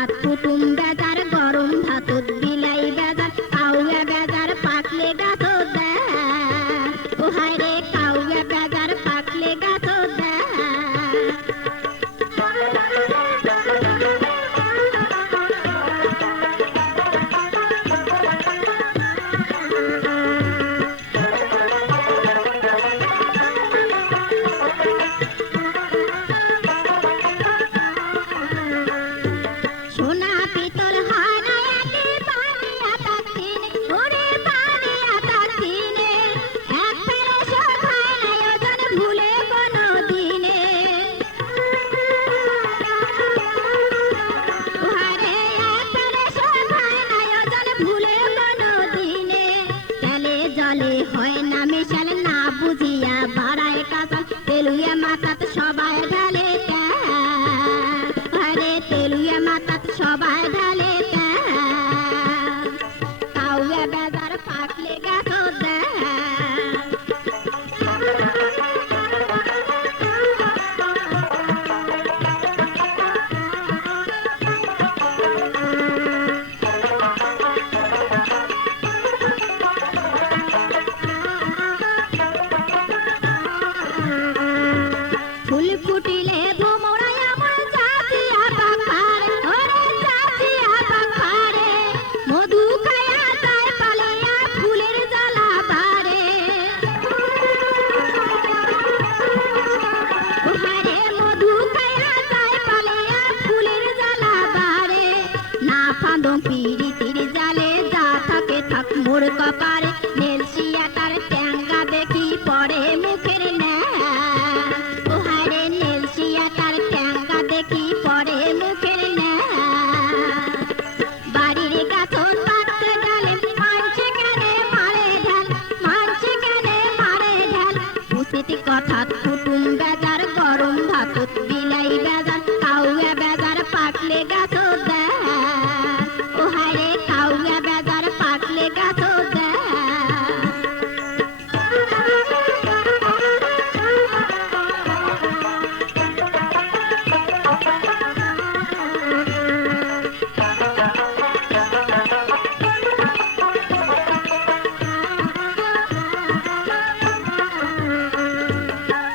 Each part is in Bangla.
কথাত কুটুম বেজার গরম ভাতত বিলাই বেজার কাউয়া বেজার পাকলে গাছত দেয় ও হায় রে কাউয়া বেজার পাকলে গাছত দেয় তেলুয়া মাথাত সবাই ঢালে আরে তেলুয়া মাথাত সবাই ঢালে কাউয়া বেজার পাকলে গাছত দেয় ফুটিলে ভোমরাই আমার জাতিয়া পাখারে ওরে জাতিয়া পাখারে মধু খায়া যায় পালিয়া ফুলের জ্বালা বারে ওহারে মধু খায়া যায় পালিয়া ফুলের জ্বালা বারে না ফাঁদো পিরিতির জালে যা থাকে থাক মোর কপারে নেলসিয়া তার ট্যাঙ্গা দেখি পড়ে মুখের ন্যা দেখি পরে মুখের ন্যা বাড়ির গাছন পাততে গেলে মানছে কেনে মারে ঢাল মানছে কেনে মারে ঢাল উচিত কথা কুটুম বেজার গরম ভাতত বিলাই বেজার কাউয়া বেজার পাকলে গাছত দেয় ও হায় রে কাউয়া বেজার পাকলে গাছত দেয়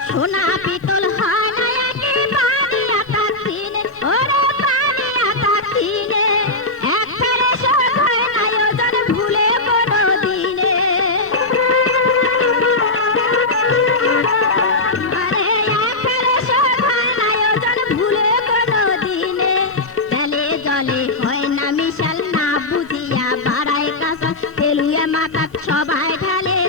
সোনা পিতল হয় না একে বানিয়া তার দিনে ওরে বানিয়া তার দিনে এক ফেরে শোধ হয় না ওজন ভুলে কোনো দিনে আরে এক ফেরে শোধ হয় না ওজন ভুলে কোনো দিনে তেলে জলে হয় না মিশাল না বুঝিয়া বাড়ায় কাঁচা তেলুয়া মাথাত সবাই ঢালে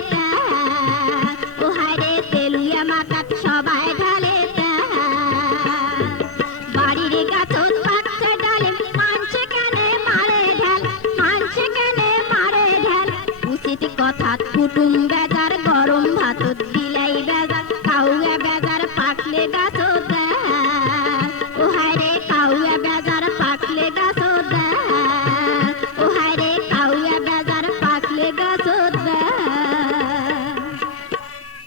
ও হায় রে তেলুয়া মাথাত সবাই ঢালে বাড়ির গাছত পাকছে ডালে মানছে কেনে মারে ঢাল মানছে কেনে মারে ঢাল উচিত কথা কুটুম